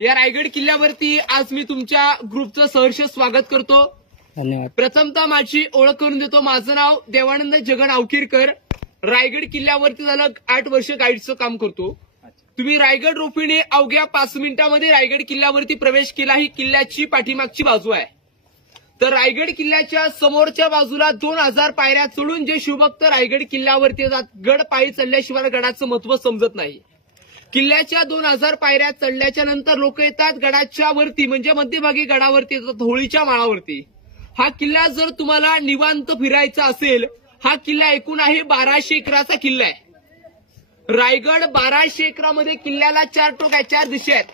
या रायगड किल्ल्यावरती आज मी तुमच्या ग्रुपचं सहर्ष स्वागत करतो. धन्यवाद. प्रथमतः माझी ओळख करून देतो. माझं नाव देवानंद जगन अवकीरकर. रायगड किल्ल्यावरती झालं 8 वर्ष गाईडचं काम करतो. तुम्ही रायगड रोपीने अवघ्या 5 मिनिटांमध्ये रायगड किल्ल्यावरती प्रवेश केला. ही किल्ल्याची पाठीमागची बाजू आहे. तर रायगड किल्ल्याच्या समोरच्या बाजूला 2000 पायऱ्या चढून जे शिवभक्त रायगड किल्ल्यावरती येतात, गड पायी चढल्याशिवाय गडाचं महत्व समजत नाही. किल्ल्याच्या 2000 पायऱ्या चढल्याच्या नंतर लोक येतात गडाच्या वरती, म्हणजे मध्यभागी गडावरती येतात, होळीच्या माळावरती. हा किल्ला जर तुम्हाला निवांत फिरायचा असेल, हा किल्ला एकूण आहे 1200 एकराचा किल्ला आहे. रायगड 1200 एकरामध्ये किल्ल्याला 4 टोक आहे, 4 दिशा आहेत.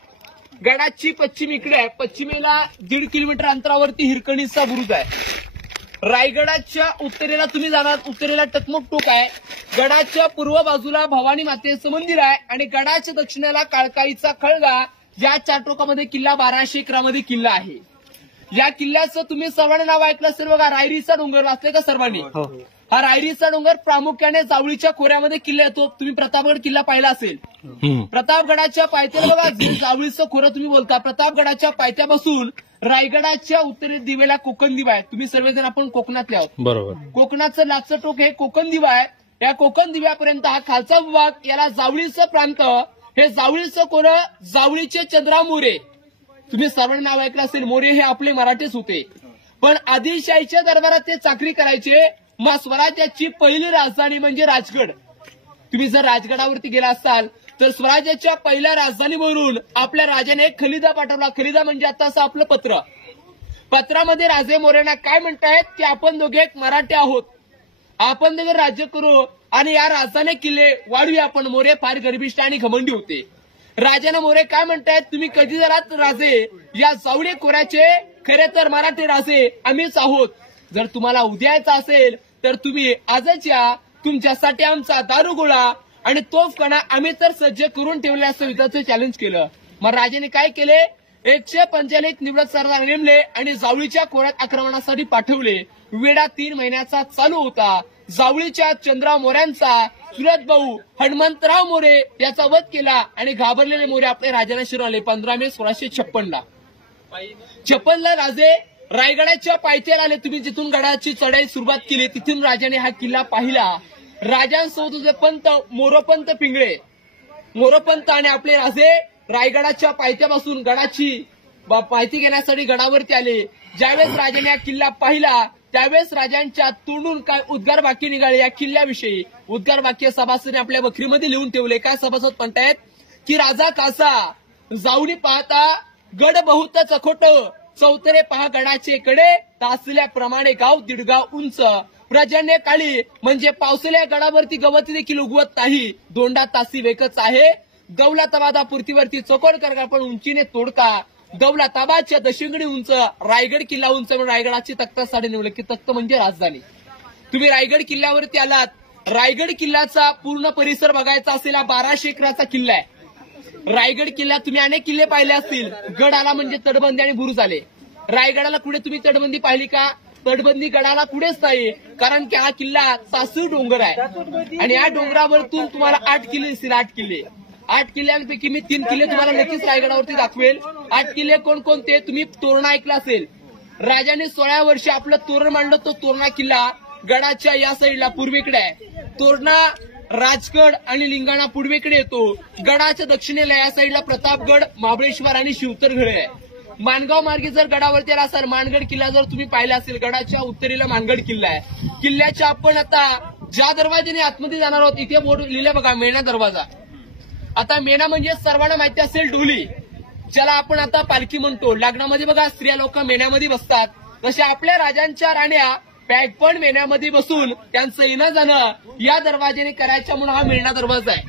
गडाची पश्चिम इकडे आहे, पश्चिमेला 1.5 किलोमीटर अंतरावरती हिरकणीचा बुरुज आहे. रायगडाच्या उत्तरेला तुम्ही जाणार, उत्तरेला टकमक टोक आहे. गडाच्या पूर्व बाजूला भवानी मातेचं मंदिर आहे आणि गडाच्या दक्षिणेला काळकाईचा खळगा. या 4 टोकामध्ये किल्ला 1200 एकरामध्ये किल्ला आहे. या किल्ल्याचं तुम्ही सर्वांनी नाव ऐकलं असेल बघा, रायरीचा डोंगर वाचले का सर्वांनी? हा रायरीचा डोंगर प्रामुख्याने जावळीच्या खोऱ्यामध्ये किल्ला येतो. तुम्ही प्रतापगड किल्ला पाहिला असेल. प्रतापगडाच्या पायथ्याला बघा जावळीचं खोरं तुम्ही बोलता. प्रतापगडाच्या पायथ्यापासून रायगडाच्या उत्तरेत दिवेला कोकण दिवा आहे. तुम्ही सर्वजण आपण कोकणातले आहोत, बरोबर. कोकणाचं लाचचं टोक हे कोकण दिवा आहे. या कोकण दिव्यापर्यंत हा खालचा विभाग, याला जावळीचं प्रांत. हे जावळीचं खोरं, जावळीचे चंद्रा मोरे. तुम्ही सर्वांनी नाव ऐकलं असेल. मोरे हे आपले मराठीच होते, पण आदिलशाहीच्या दरबारात ते चाकरी करायचे. मग स्वराज्याची पहिली राजधानी म्हणजे राजगड. तुम्ही जर राजगडावरती गेला असाल तर स्वराज्याच्या पहिल्या राजधानीवरून आपल्या राजाने एक खलिदा पाठवला. खलिदा म्हणजे आता असं आपलं पत्र. पत्रामध्ये राजे मोरेंना काय म्हणतायत की आपण दोघे एक मराठी आहोत, आपण दोघे राज्य करू आणि या राजधानी किल्ले वाढूया. आपण मोरे फार गर्भिष्ठ आणि घमंडी होते. राजाने मोरे काय म्हणतायत, तुम्ही कधी झालात राजे? या जावळी खोऱ्याचे खरे तर मराठी राजे आम्हीच आहोत. जर तुम्हाला उद्या यायचं असेल तर तुम्ही आजच या. तुमच्यासाठी आमचा दारुगोळा आणि तोफखाना आम्ही तर सज्ज करून ठेवले असं युद्धाचं चॅलेंज केलं. मग राजाने काय केले, 145 निवडक सरदार नेमले आणि जावळीच्या खोऱ्यात आक्रमणासाठी पाठवले. वेढा 3 महिन्याचा चालू होता. जावळीच्या चंद्रा मोऱ्यांचा चुलत भाऊ हनुमंतराव मोरे याचा वध केला आणि घाबरलेले मोरे आपल्या राजाला शिरवले. 15 मे 1656 56 राजे रायगडाच्या पायथ्याला आले. तुम्ही जिथून गडाची चढाई सुरुवात केली तिथून राजाने हा किल्ला पाहिला. राजांसोबत होते पंत मोरोपंत पिंगळे. मोरोपंत आणि आपले राजे रायगडाच्या पायथ्यापासून गडाची पायथी घेण्यासाठी गडावरती आले. ज्यावेळेस राजाने हा किल्ला पाहिला त्यावेळेस राजांच्या तोंडून काय उद्गार वाक्य निघाले या किल्ल्याविषयी. उद्गार वाक्य सभासदांनी आपल्या बखरीमध्ये लिहून ठेवले. काय सभासद म्हणतायत की राजा कासा जाऊनी पाहता गड बहुत चखोट, चौतरे पहा गडाचे कडे, तासल्याप्रमाणे गाव 1.5 गाव उंच. प्रजन्य काळी म्हणजे पावसाळ्या गडावरती गवत देखील उगवत नाही. दोंडा तासी वेकच आहे. दौलताबादा पृथ्वीवरती चकोर करगा पण उंचीने तोडका. दौलताबादच्या दशिंगडी उंच, रायगड किल्ला उंच म्हणून रायगडाची तख्त साडे निवडले की तख्त म्हणजे राजधानी. तुम्ही रायगड किल्ल्यावरती आलात. रायगड किल्ल्याचा पूर्ण परिसर बघायचा असेल. 1200 एकराचा किल्ला आहे. रायगड किल्ला तुम्ही अनेक किल्ले पाहिले असतील. गड आला म्हणजे तटबंदी आणि बुरुज आले. रायगडाला कुठे तुम्ही तटबंदी पाहिली का? तटबंदी गडाला कुठेच नाही, कारण की हा किल्ला सासू डोंगर आहे आणि या डोंगरावरतून तुम्हाला 8 किल्ले दिसतील. 8 किल्ले. 8 किल्ल्यांपैकी मी 3 किल्ले तुम्हाला नक्कीच रायगडावरती दाखवेल. 8 किल्ले कोणकोणते? तुम्ही तोरणा ऐकला असेल. राजाने 16 वर्षी आपलं तोरण मांडलं. तो तोरणा किल्ला गडाच्या या साईडला पूर्वेकडे आहे. तोरणा राजगड आणि लिंगाणा पूर्वेकडे येतो. गडाच्या दक्षिणेला या साईडला प्रतापगड, महाबळेश्वर आणि शिवतरगड आहे. माणगाव मार्गे जर गडावरती आला असाल, मानगड किल्ला जर तुम्ही पाहिला असेल, गडाच्या उत्तरेला मानगड किल्ला आहे. किल्ल्याच्या आपण आता ज्या दरवाजाने आतमध्ये जाणार आहोत इथे बोर्ड लिहिलं बघा, मेणा दरवाजा. आता मेणा म्हणजे सर्वांना माहिती असेल डोली, ज्याला आपण आता पालखी म्हणतो. लग्नामध्ये बघा स्त्रिया लोक मेण्यामध्ये बसतात, तसे आपल्या राजांच्या राण्या पॅक पण मेण्यामध्ये बसून त्यांचं येणं जाणं या दरवाजाने करायच्या म्हणून हा मेणा दरवाजा आहे.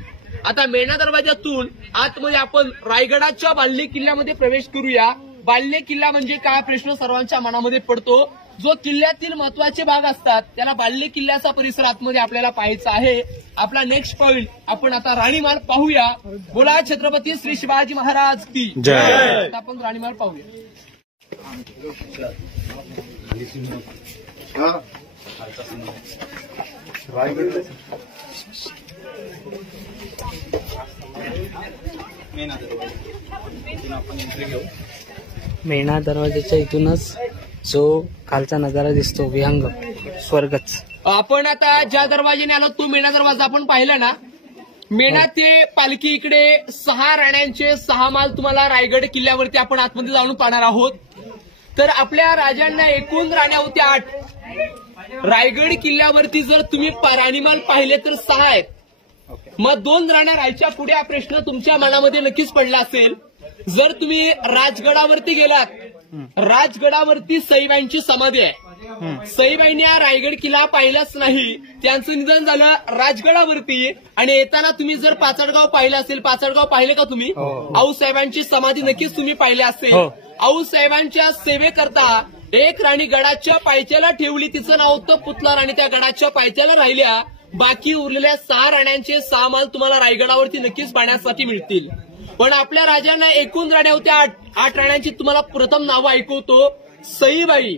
आता मेणा दरवाजातून आतमध्ये आपण रायगडाच्या बाल्ले किल्ल्यामध्ये प्रवेश करूया. बाल्ले किल्ला म्हणजे काय प्रश्न सर्वांच्या मनामध्ये पडतो. जो किल्ल्यातील महत्वाचे भाग असतात त्याला बाल्ले किल्ल्याचा परिसर आतमध्ये आपल्याला पाहायचा आहे. आपला नेक्स्ट पॉइंट आपण आता राणीमाल पाहूया. बोला छत्रपती श्री शिवाजी महाराज की जय. आपण राणीमाल पाहूया. रायगड मेणा दरवाजाच्या इथूनच जो खालचा नजारा दिसतो विहंग स्वर्गच. आपण आता ज्या दरवाजाने आलो तो मेणा दरवाजा आपण पाहिला ना. मेणा ते पालखी इकडे 6 राण्यांचे 6 माल तुम्हाला रायगड किल्ल्यावरती आपण आतमध्ये जाऊन पाहणार आहोत. तर आपल्या राजांना एकूण राण्या होत्या 8. रायगड किल्ल्यावरती जर तुम्ही राणीमाल पाहिले तर 6 आहेत. मग 2 राण्या राहायच्या पुढे हा प्रश्न तुमच्या मनामध्ये नक्कीच पडला असेल. जर तुम्ही राजगडावरती गेलात, राजगडावरती सईबाईंची समाधी आहे. सईबाईंनी हा रायगड किल्ला पाहिलाच नाही, त्यांचं निधन झालं राजगडावरती. आणि येताना तुम्ही जर पाचडगाव पाहिलं असेल, पाचडगाव पाहिले का तुम्ही? आऊसाहेबांची समाधी नक्कीच तुम्ही पाहिली असेल. आऊसाहेबांच्या सेवेकरता एक राणी गडाच्या पायथ्याला ठेवली, तिचं नाव होतं पुतला राणी. त्या गडाच्या पायथ्याला राहिल्या. बाकी उरलेल्या 6 राण्यांचे 6 माल तुम्हाला रायगडावरती नक्कीच पाहण्यासाठी मिळतील. पण आपल्या राजांना एकूण राण्या होत्या 8 राण्यांची तुम्हाला प्रथम नावं ऐकवतो. सईबाई,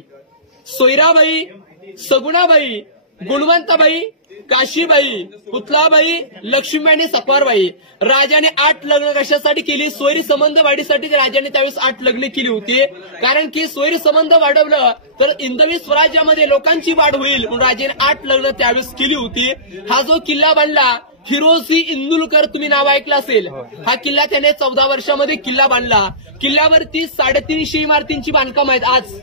सोयराबाई, सगुणाबाई, गुणवंताबाई, काशीबाई, पुतलाबाई, लक्ष्मीबाई आणि सकवारबाई. राजाने 8 लग्न कशासाठी केली? सोयरी संबंध वाढीसाठी राजाने त्यावेळेस 8 लग्न केली होती. कारण की सोयरी संबंध वाढवलं तर हिंदवी स्वराज्यामध्ये लोकांची वाढ होईल म्हणून राजाने 8 लग्न त्यावेळेस केली होती. हा जो किल्ला बांधला, हिरोजी इंदुलकर तुम्ही नाव ऐकलं असेल. हा किल्ला त्याने 14 वर्षामध्ये किल्ला बांधला. किल्ल्यावरती 350 इमारतींची बांधकाम आहेत. आज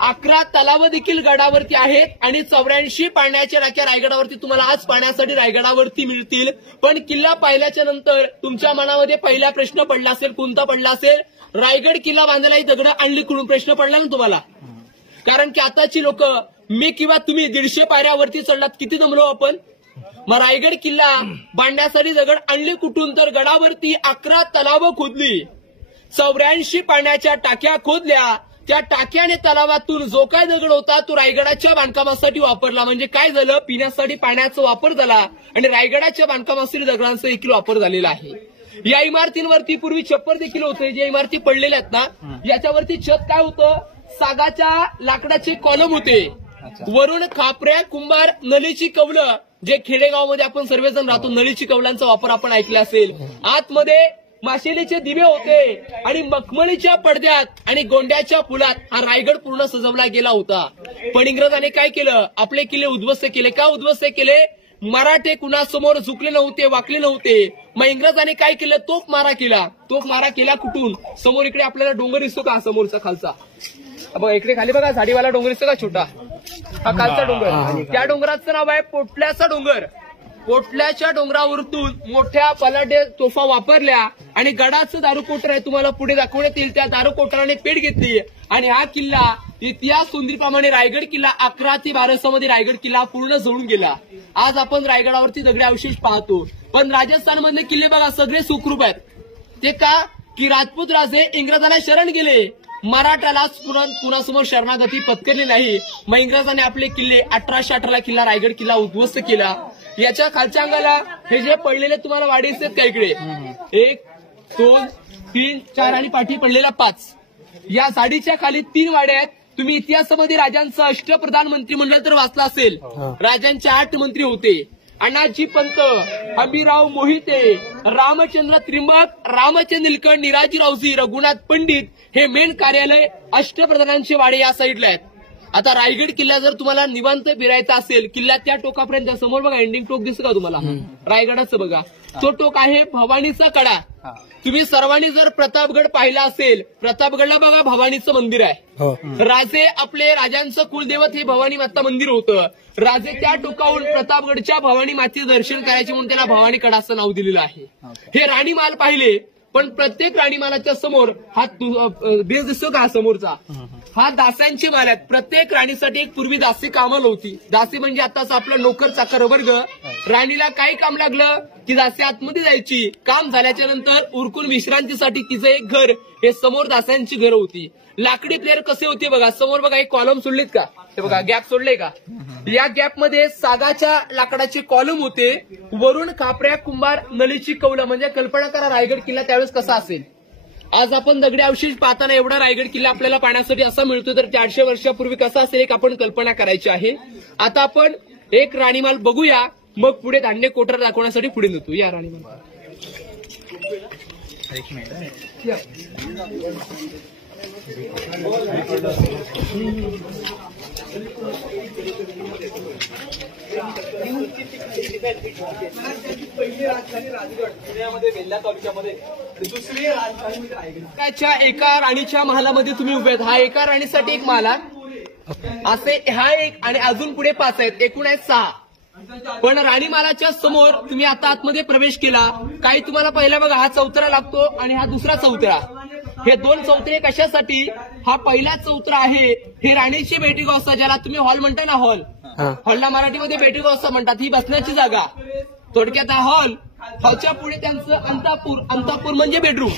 11 तलाव देखील गडावरती आहेत आणि 84 पाण्याच्या टाक्या रायगडावरती तुम्हाला आज पाण्यासाठी रायगडावरती मिळतील. पण किल्ला पाहिल्याच्या नंतर तुमच्या मनामध्ये पहिला प्रश्न पडला असेल, कोणता पडला असेल? रायगड किल्ला बांधायला ही दगडं आणली कुठून? प्रश्न पडला ना तुम्हाला. कारण की आताची लोक, मी किंवा तुम्ही 150 पायऱ्यावरती चढलात, किती दमलो आपण. मग रायगड किल्ला बांधण्यासाठी दगड आणली कुठून? तर गडावरती 11 तलाव खोदली, 84 पाण्याच्या टाक्या खोदल्या. त्या टाक्याने तलावातून जो काय दगड होता तो रायगडाच्या बांधकामासाठी वापरला. म्हणजे काय झालं? पिण्यासाठी पाण्याचा वापर झाला आणि रायगडाच्या बांधकामासाठी दगडांचा देखील वापर झालेला आहे. या इमारतींवरती पूर्वी छप्पर देखील होते. ज्या इमारती पडलेल्या आहेत ना, याच्यावरती छत काय होतं? सागाच्या लाकडाचे कॉलम होते. वरून खापऱ्या, कुंभार, नळीची कवलं, जे खेडेगावमध्ये आपण सर्वजण राहतो, नळीची कवलांचा वापर आपण ऐकला असेल. आतमध्ये माशेलीचे दिवे होते आणि मखमलीच्या पडद्यात आणि गोंड्याच्या फुलात हा रायगड पूर्ण सजवला गेला होता. पण इंग्रजांनी काय केलं? आपले किल्ले उद्ध्वस्त केले. का उद्ध्वस्त केले? मराठे कुणासमोर झुकले नव्हते, वाकले नव्हते. मग इंग्रजांनी काय केलं? तोफ मारा केला. तोफ मारा केला कुठून? समोर इकडे आपल्याला डोंगर दिसतो का? समोरचा खालचा बघा, इकडे खाली बघा, झाडीवाला डोंगर दिसतो का छोटा? हा खालचा डोंगर. त्या डोंगराचं नाव आहे पोटल्याचा डोंगर. पोटल्याच्या डोंगरावरतून मोठ्या पलाटे तोफा वापरल्या आणि गडाचं दारूकोटर आहे, तुम्हाला पुढे दाखवण्यात येईल. त्या दारूकोटराने पेट घेतली आणि हा किल्ला इतिहास नोंदीप्रमाणे रायगड किल्ला 11 ते 1200 मध्ये रायगड किल्ला पूर्ण जळून गेला. आज आपण रायगडावरती दगडी अवशेष पाहतो. पण राजस्थानमधले किल्ले बघा, सगळे सुखरूप आहेत. ते का? की राजपूत राजे इंग्रजांना शरण गेले, मराठाला कुणासमोर शरणागती पत्करली नाही. मग इंग्रजांनी आपले किल्ले 1818 किल्ला रायगड किल्ला उद्ध्वस्त केला. याच्या खालच्या अंगाला हे जे पडलेले तुम्हाला वाडे दिसतात का? इकडे 1, 2, 3, 4 आणि पाठी पडलेला 5. या साडीच्या खाली 3 वाड्या आहेत. तुम्ही इतिहासामध्ये राजांचं अष्टप्रधान मंत्रिमंडळ तर वाचलं असेल. राजांचे 8 मंत्री होते. अण्णाजी पंत, हंबीराव मोहिते, रामचंद्र त्रिंबक, रामचंद्र निलकंठ, निराजीरावजी, रघुनाथ पंडित. हे मेन कार्यालय अष्टप्रधानांचे वाडे या साईडला आहेत. आता रायगड किल्ला जर तुम्हाला निवांत फिरायचा असेल, किल्ला त्या टोकापर्यंत, समोर बघा एंडिंग टोक दिसतं का तुम्हाला? रायगडाचं बघा, तो टोक आहे भवानीचा कडा. तुम्ही सर्वांनी जर प्रतापगड पाहिला असेल, प्रतापगडला बघा भवानीचं मंदिर आहे. राजे आपले राजांचं कुलदैवत हे भवानी माता मंदिर होतं. राजे त्या टोकावरून प्रतापगडच्या भवानी मातेचं दर्शन करायचे म्हणून त्याला भवानी कडा असं नाव दिलेलं आहे. हे राणीमाल पाहिले, पण प्रत्येक राणीमालाच्या समोर हा बेस दिसतो का? समोरचा हा दासांची माल आहेत. प्रत्येक राणीसाठी एक पूर्वी दासी कामाला होती. दासी म्हणजे आताच आपलं नोकर चाकर वर्ग. राणीला काय काम लागलं की दासी आतमध्ये जायची. काम झाल्याच्या नंतर उरकून विश्रांतीसाठी तिचं एक घर, हे समोर दासांची घरं होती. लाकडी प्लेअर कसे होते बघा, समोर बघा एक कॉलम सोडलेत का? हे बघा गॅप सोडले का? या गॅपमध्ये सागाच्या लाकडाचे कॉलम होते. वरून खापऱ्या, कुंभार, नळीची कवलं. म्हणजे कल्पना करा रायगड किल्ला त्यावेळेस कसा असेल. आज आपण दगडी अवशेष पाहताना एवढा रायगड किल्ला आपल्याला पाहण्यासाठी असा मिळतो, तर 400 वर्षापूर्वी कसा असेल एक आपण कल्पना करायची आहे. आता आपण एक राणीमाल बघूया मग पुढे धान्य कोटर दाखवण्यासाठी पुढे नेतो. या राणीमाला. एक मिनिट. या. पहिली राजधानी राजगड पुण्यामध्ये वेल्हा तालुक्यामध्ये, दुसरी राजधानी रायगडच्या एका राणीच्या महालामध्ये तुम्ही उभे आहेत. हा एका राणीसाठी एक महाल असे हा एक आणि अजून पुढे 5 आहेत, एकूण आहेत 6. पण राणीमालाच्या समोर तुम्ही आता आतमध्ये प्रवेश केला काही तुम्हाला पहिला बघा हा चौतरा लागतो आणि हा दुसरा चौतरा. हे 2 चौतरे कशासाठी? हा पहिला चौतरा आहे हे राणीची बैठक अवस्था, ज्याला तुम्ही हॉल म्हणता ना, हॉलला मराठीमध्ये बैठक अवस्था म्हणतात. ही बसण्याची जागा, थोडक्यात हा हॉल. हॉलच्या पुढे त्यांचं अंतापूर म्हणजे बेडरूम,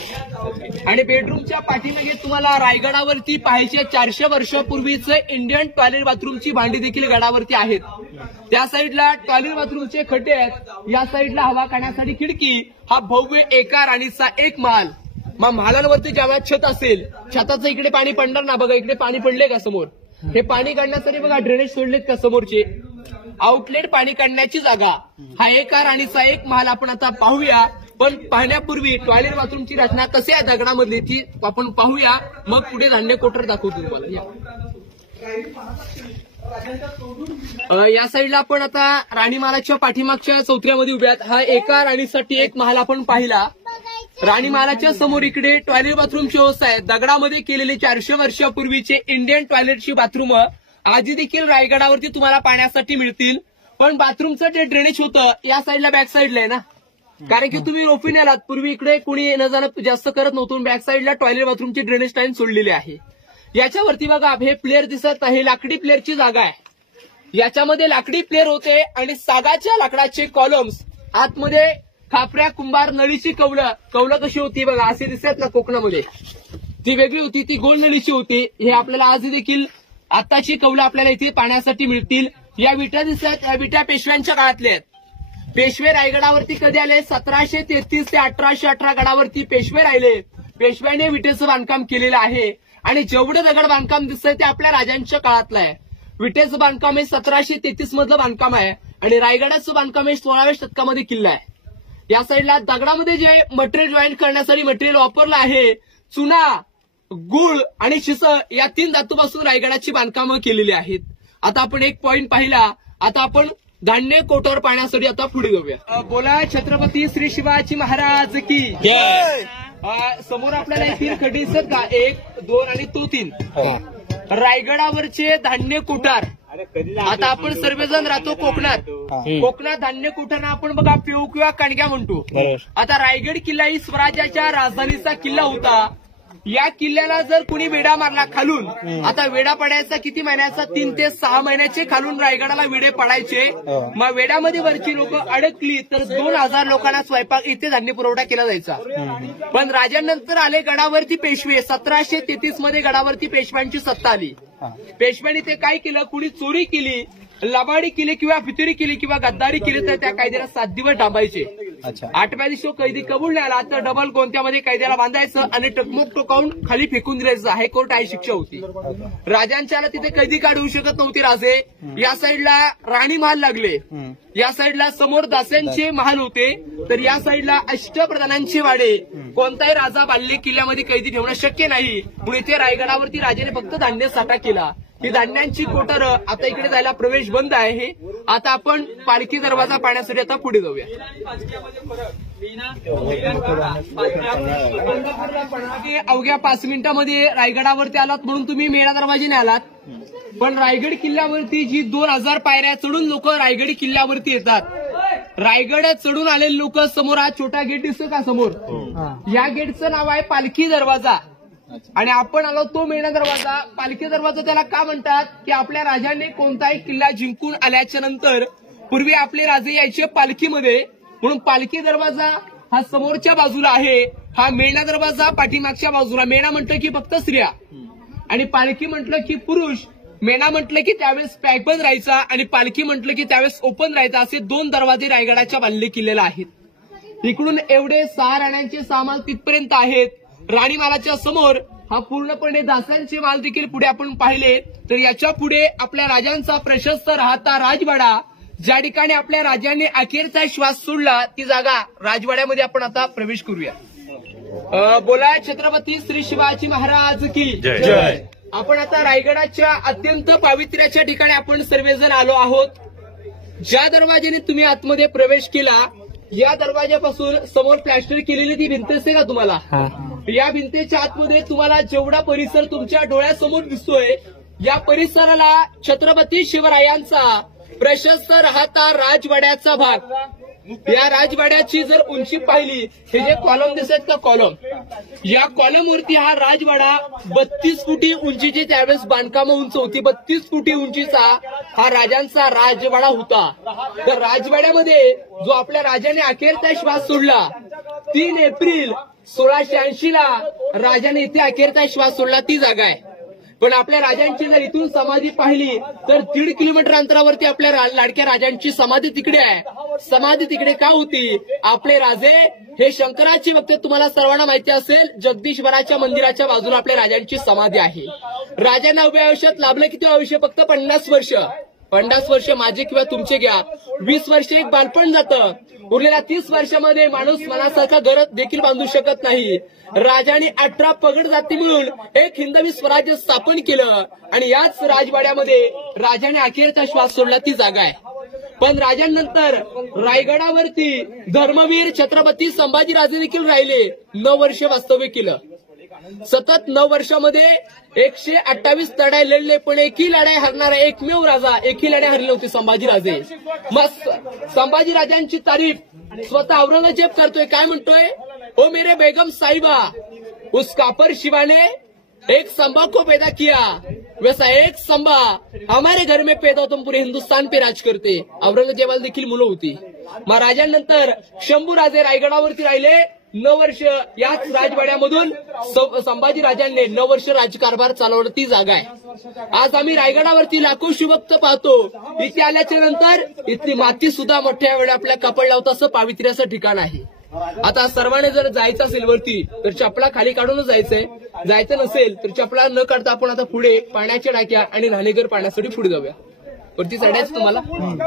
आणि बेडरूमच्या पाठीमागे तुम्हाला रायगडावरती पाहायचे 400 वर्षापूर्वीचं इंडियन टॉयलेट बाथरूमची भांडी देखील गडावरती आहेत. त्या साईडला टॉयलेट बाथरूमचे खड्डे आहेत, या साईडला हवा काढण्यासाठी खिडकी. हा भव्य एका राणीचा एक महाल. मग महालांवरती ज्यावेळेस छत असेल, छताचं इकडे पाणी पडणार ना, बघा इकडे पाणी पडले का समोर? हे पाणी काढण्यासाठी बघा ड्रेनेज सोडलेत का समोरचे, आउटलेट पाणी काढण्याची जागा. हा एका राणीचा एक महाल आपण आता पाहूया. पण पाहण्यापूर्वी टॉयलेट बाथरूमची रचना कशी आहे दगडामधली ती आपण पाहूया, मग पुढे धान्य कोटर दाखवतो तुम्हाला. या साईडला आपण आता राणीमालाच्या पाठीमागच्या चौथऱ्यामध्ये उभ्यात. हा एका राणीसाठी एक महाल आपण पाहिला. राणीमालाच्या समोर इकडे टॉयलेट बाथरूमची व्यवस्था आहे. दगडामध्ये केलेले 400 वर्षापूर्वीचे इंडियन टॉयलेटची बाथरूम आधी देखील रायगडावरती तुम्हाला पाहण्यासाठी मिळतील. पण बाथरूमचं जे ड्रेनेज होतं या साईडला बॅक साईडला आहे ना, कारण की तुम्ही रोफीने आलात. पूर्वी इकडे कोणी न जाणं जास्त करत नव्हतं. बॅक साईडला टॉयलेट बाथरूमची ड्रेनेज लाईन सोडलेली आहे. याच्यावरती बघा हे प्लेअर दिसत आहे, लाकडी प्लेअरची जागा आहे. याच्यामध्ये लाकडी प्लेअर होते आणि सागाच्या लाकडाचे कॉलम्स, आतमध्ये खापऱ्या कुंभार नळीची कौलं कशी होती बघा, असे दिसतात ना कोकणामध्ये, ती वेगळी होती, ती गोल नळीची होती. हे आपल्याला आज देखील आताची कौलं आपल्याला इथे पाहण्यासाठी मिळतील. या विटा दिसतात, या विटा पेशव्यांच्या काळातल्या आहेत. पेशवे रायगडावरती कधी आले? 1733 ते 1818 गडावरती पेशवे राहिले. पेशव्याने विटेचं बांधकाम केलेलं आहे आणि जेवढं दगड बांधकाम दिसतंय ते आपल्या राजांच्या काळातलं आहे. विटेचं बांधकाम हे 1733 मधलं बांधकाम आहे आणि रायगडाचं बांधकाम हे 16व्या शतकामध्ये किल्ला आहे. या साईडला दगडामध्ये जे मटेरियल जॉईंट करण्यासाठी मटेरियल वापरलं आहे, चुना, गुळ आणि शिस या 3 धातूपासून रायगडाची बांधकामं केलेली आहेत. आता आपण एक पॉइंट पाहिला. आता आपण धान्य कोटर पाहण्यासाठी आता पुढे जाऊया. बोला छत्रपती श्री शिवाजी महाराज की जय. समोर आपल्याला 3 खड्डे दिसत का? 1, 2 आणि तो 3. रायगडावरचे धान्य कोठार. आता आपण सर्वजण राहतो कोकणात. कोकणात धान्य कोठारना आपण बघा पिऊ किंवा कणग्या म्हणतो. आता रायगड किल्ला ही स्वराज्याच्या राजधानीचा किल्ला होता. या किल्ल्याला जर कुणी वेढा मारला खालून, आता वेढा पडायचा किती महिन्याचा? 3 ते 6 महिन्याचे खालून रायगडाला वेढे पडायचे. मग वेढ्यामध्ये वरची लोक अडकली तर 2000 लोकांना स्वयंपाक इथे धान्य पुरवठा केला जायचा. पण राजांनंतर आले गडावरती पेशवे. 1733 मध्ये गडावरती पेशव्यांची सत्ता आली. पेशव्यांनी ते काय केलं? कुणी चोरी केली, लबाडी केली किंवा फितुरी केली किंवा गद्दारी केली तर त्या कायद्याला 7 दिवस डांबायचे. 8व्या दिवशी कैदी कबूल नाही आला तर डबल गोंत्यामध्ये कैद्याला बांधायचं आणि टकमुक टोकावून खाली फेकून द्यायचं. हायकोर्ट आहे शिक्षा होती. राजांच्याला तिथे कैदी काढू शकत नव्हते राजे. या साईडला राणी महाल लागले, या साईडला समोर दास्यांचे महाल होते, तर या साईडला अष्टप्रधानांचे वाडे. कोणताही राजा बाल्ले किल्ल्यामध्ये कैदी ठेवणं शक्य नाही, म्हणून इथे रायगडावरती राजाने फक्त धान्य साठा केला. ही धान्यांची कोटर आता इकडे जायला प्रवेश बंद आहे. आता आपण पालखी दरवाजा पाहण्यासाठी आता पुढे जाऊया. अवघ्या 5 मिनिटांमध्ये रायगडावरती आलात म्हणून तुम्ही मेणा दरवाजाने आलात. पण रायगड किल्ल्यावरती जी 2000 पायऱ्या चढून लोक रायगड किल्ल्यावरती येतात. रायगड चढून आलेले लोक समोर हा छोटा गेट दिसतो का समोर, या गेटचं नाव आहे पालखी दरवाजा. आणि आपण आलो तो मेणा दरवाजा. पालखी दरवाजा त्याला का म्हणतात की आपल्या राजाने कोणताही किल्ला जिंकून आल्याच्या नंतर पूर्वी आपले राजे यायचे पालखीमध्ये, म्हणून पालखी दरवाजा हा समोरच्या बाजूला आहे. हा मेणा दरवाजा पाठीमागच्या बाजूला. मेणा म्हटलं की फक्त स्त्रिया आणि पालखी म्हटलं की पुरुष. मेणा म्हटलं की त्यावेळेस पॅक बंद राहायचा आणि पालखी म्हटलं की त्यावेळेस ओपन राहायचा. असे 2 दरवाजे रायगडाच्या बांधले किल्ल्याला आहेत. इकडून एवढे 6 राण्यांचे सामान तिथपर्यंत आहेत. राणीमालाच्या समोर हा पूर्णपणे दासांचे माल देखील पुढे आपण पाहिले. तर याच्या पुढे आपल्या राजांचा प्रशस्त राहता राजवाडा. ज्या ठिकाणी आपल्या राजांनी अखेरचा श्वास सोडला ती जागा राजवाड्यामध्ये आपण आता प्रवेश करूया. बोला छत्रपती श्री शिवाजी महाराज की जय. आपण आता रायगडाच्या अत्यंत पावित्र्याच्या ठिकाणी आपण सर्वजण आलो आहोत. ज्या दरवाजाने तुम्ही आतमध्ये प्रवेश केला या दरवाजापासून समोर प्लॅस्टर केलेली ती भिंत असते का तुम्हाला? या भिंतीच्या आतमध्ये तुम्हाला जेवढा परिसर तुमच्या डोळ्यासमोर दिसतोय या परिसराला छत्रपती शिवरायांचा प्रशस्त राहता राजवाड्याचा भाग. या राजवाड्याची जर उंची पाहिली हे जे कॉलम दिसत का कॉलम या कॉलमवरती हा राजवाडा 32 फुटी उंचीची त्यावेळेस बांधकाम उंच होती. 32 फुटी उंचीचा हा राजांचा राजवाडा होता. तर राजवाड्यामध्ये जो आपल्या राजाने अखेरचा श्वास सोडला 3 एप्रिल 1680 ला राजाने इथे अखेरचा श्वास सोडला ती जागा आहे. पण आपल्या राजांची जर इथून समाधी पाहिली तर 1.5 किलोमीटर अंतरावरती आपल्या लाडक्या राजांची समाधी तिकडे आहे. समाधी तिकडे का होती? आपले राजे हे शंकराची भक्त तुम्हाला सर्वांना माहिती असेल जगदीश्वराच्या मंदिराच्या बाजूला आपल्या राजांची समाधी आहे. राजांना उभ्या आयुष्यात लाभलं किती आयुष्य? फक्त 50 वर्ष. 50 वर्ष माझे किंवा तुमचे घ्या. 20 वर्ष एक बालपण जातं. उरलेल्या 30 वर्षामध्ये माणूस मनासारखा घर देखील बांधू शकत नाही. राजाने 18 पगड जाती मिळून एक हिंदवी स्वराज्य स्थापन केलं आणि याच राजवाड्यामध्ये राजाने अखेरचा श्वास सोडला ती जागा आहे. पण राजांनंतर रायगडावरती धर्मवीर छत्रपती संभाजीराजे देखील राहिले. 9 वर्ष वास्तव्य केलं. सतत 9 वर्षामध्ये 128 लढाई लढले पण एकही लढाई हरणारा एकमेव राजा एकही लढाई हरली नव्हती संभाजीराजे. मग संभाजीराजांची तारीफ स्वतः औरंगजेब करतोय. काय म्हणतोय? ओ मेरे बेगम साहिबा उस कापर शिवा ने एक संभा को पैदा किया वैसा एक संभा हमारे घर में पैदा तुम पूरे हिंदुस्तान पे राज करते. औरंगजेबाला देखील मुलं होती. मग राजांनंतर शंभूराजे रायगडावरती राहिले 9 वर्ष. याच राजवाड्यामधून संभाजी राजांनी 9 वर्ष राजकारभार चालवला ती जागा आहे. आज आम्ही रायगडावरती लाखो शिवभक्त पाहतो. इथे आल्याच्या नंतर इथली माती सुद्धा मोठ्या वेळा आपल्या कपड लावतं असं पावित्र्याचं ठिकाण आहे. आता सर्वांनी जर जायचं असेल वरती तर चपला खाली काढूनच जायचंय. जायचं नसेल तर चपला न काढता आपण आता पुढे पाण्याच्या टाक्या आणि न्हाणेघर पाण्यासाठी पुढे जाऊया. वरती चढायचं तुम्हाला.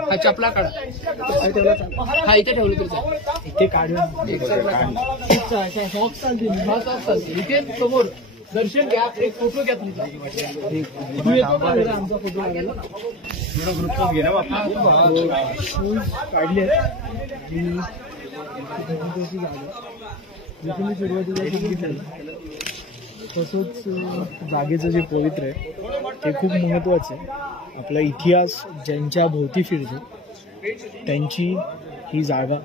हा चपला काढा. हा इथे ठेवलं तर इथे काढून इथे समोर दर्शन घ्या. एक फोटो घ्या तुमचा. आमचा फोटो काढले सुरुवातीला तसंच जागेचं जे पवित्र आहे ते खूप महत्वाचं आहे. आपला इतिहास ज्यांच्या भोवती फिरतो त्यांची ही जागा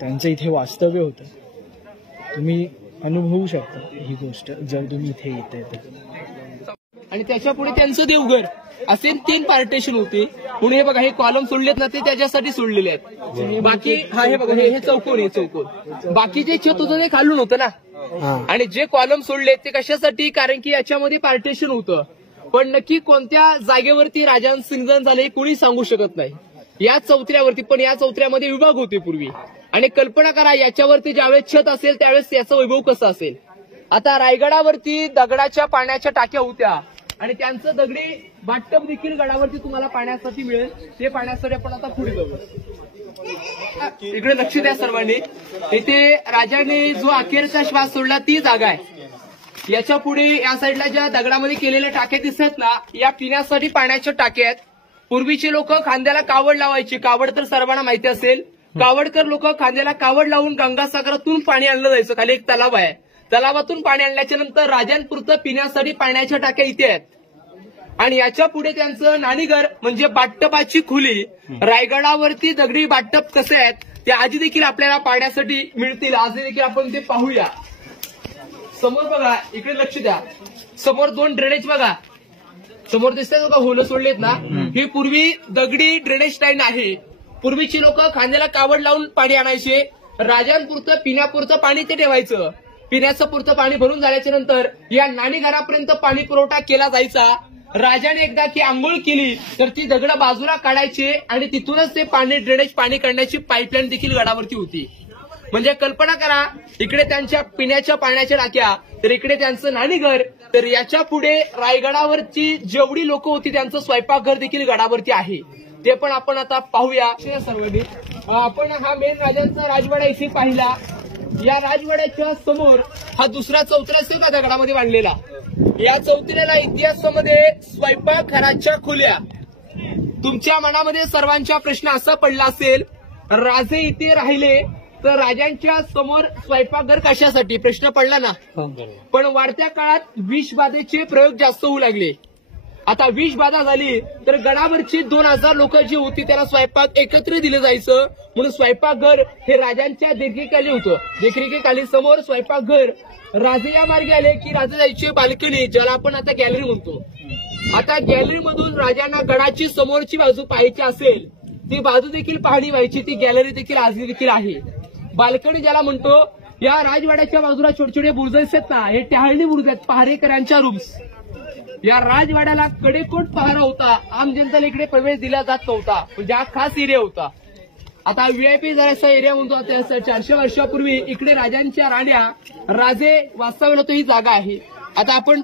त्यांचं इथे वास्तव्य होतं. तुम्ही अनुभवू शकता ही गोष्ट जर तुम्ही इथे येताय तर. आणि त्याच्या पुढे त्यांचं देवघर असे 3 पार्टेशन होते. पुढे हे बघा हे कॉलम सोडलेत ना ते त्याच्यासाठी सोडलेले आहेत. बाकी हा हे बघा हे चौकोन. हे चौकोन बाकी जे छत होतं ते खालून होतं ना. आणि जे कॉलम सोडले ते कशासाठी? कारण की याच्यामध्ये पार्टेशन होतं. पण नक्की कोणत्या जागेवरती राजांचं निधन झालं हे कुणी सांगू शकत नाही. या चौथऱ्यावरती. पण या चौथऱ्यामध्ये विभाग होते पूर्वी. आणि कल्पना करा याच्यावरती ज्यावेळेस छत असेल त्यावेळेस याचा वैभव कसा असेल. आता रायगडावरती दगडाच्या पाण्याच्या टाक्या होत्या आणि त्यांचं दगडी बाटप देखील गडावरती तुम्हाला पाण्यासाठी मिळेल. ते पाण्यासाठी आपण आता पुढे जाऊ. इकडे लक्ष द्या सर्वांनी. इथे राजाने जो अखेरचा श्वास सोडला ती जागा आहे. याच्या पुढे या साईडला ज्या दगडामध्ये केलेल्या टाक्या दिसतात ना या पिण्यासाठी पाण्याच्या टाक्या आहेत. पूर्वीचे लोक खांद्याला कावड लावायचे. कावड तर सर्वांना माहिती असेल. कावडकर लोक खांद्याला कावड लावून गंगासागरातून पाणी आणलं जायचं. खाली एक तलाव आहे. तलावातून पाणी आणल्याच्या नंतर राजांपुरतं पिण्यासाठी पाण्याच्या टाक्या इथे आहेत. आणि याच्या पुढे त्यांचं नाणीघर म्हणजे बाटपाची खोली. रायगडावरती दगडी बाटप कसे आहेत ते आधी देखील आपल्याला पाहण्यासाठी मिळतील. आज देखील आपण ते पाहूया. समोर बघा. इकडे लक्ष द्या. समोर 2 ड्रेनेज बघा. समोर दिसतात बघा होलं सोडलेत ना. ही पूर्वी दगडी ड्रेनेज लाईन आहे. पूर्वीची लोक खांद्याला कावड लावून पाणी आणायचे. राजांपुरतं पिण्यापुरतं पाणी ते ठेवायचं. पिण्याचं पुरतं पाणी भरून झाल्याच्या नंतर या नाणीघरापर्यंत पाणी पुरवठा केला जायचा. राजाने एकदा की आंघोळ केली तर ती दगड बाजूला काढायचे आणि तिथूनच ते पाणी ड्रेनेज पाणी काढण्याची पाईपलाईन देखील गडावरती होती. म्हणजे कल्पना करा इकडे त्यांच्या पिण्याच्या पाण्याच्या टाक्या तर इकडे त्यांचं नाणीघर. तर याच्या पुढे रायगडावरची जेवढी लोक होती त्यांचं स्वयंपाकघर देखील गडावरती आहे. ते पण आपण आता पाहूया सर्वांनी. आपण हा मेन राजांचा राजवाडा इथे पाहिला. या राजवाड्याच्या समोर हा दुसरा चौथरा असेल का दगडामध्ये बांधलेला. या चौथऱ्याला इतिहासामध्ये स्वयंपाकघराच्या खोल्या. तुमच्या मनामध्ये सर्वांच्या प्रश्न असा पडला असेल, राजे इथे राहिले तर राजांच्या समोर स्वयंपाकघर कशासाठी, प्रश्न पडला ना. पण वाढत्या काळात विषबाधेचे प्रयोग जास्त होऊ लागले. आता विषबाधा झाली तर गडावरची 2000 लोक जी होती त्याला स्वयंपाक एकत्र दिलं जायचं, म्हणून स्वयंपाकघर हे राजांच्या देखरेखीखाली होतं. देखरेखीखाली समोर स्वयंपाकघर. राजे या मार्गे आले की राजे जायचे बाल्कनी, ज्याला आपण आता गॅलरी म्हणतो. आता गॅलरीमधून राजांना गडाची समोरची बाजू पाहायची असेल, ती बाजू देखील पाहणी व्हायची. ती गॅलरी देखील आज देखील आहे. बाल्कनी ज्याला म्हणतो. या राजवाड्याच्या बाजूला छोटे छोटे बुर्ज असतात ना, हे टहाळणी बुर्ज आहेत, पहारेकरांच्या रूम्स. या राजवाड्याला कडेकोट पहारा होता. आम जनतेला इकडे प्रवेश दिला जात नव्हता, म्हणजे हा खास एरिया होता. आता व्हीआयपी जरासा एरिया म्हणतो. 400 वर्षापूर्वी इकडे राजांच्या राण्या, राजे वास्तव्याला तो ही जागा आहे. आता आपण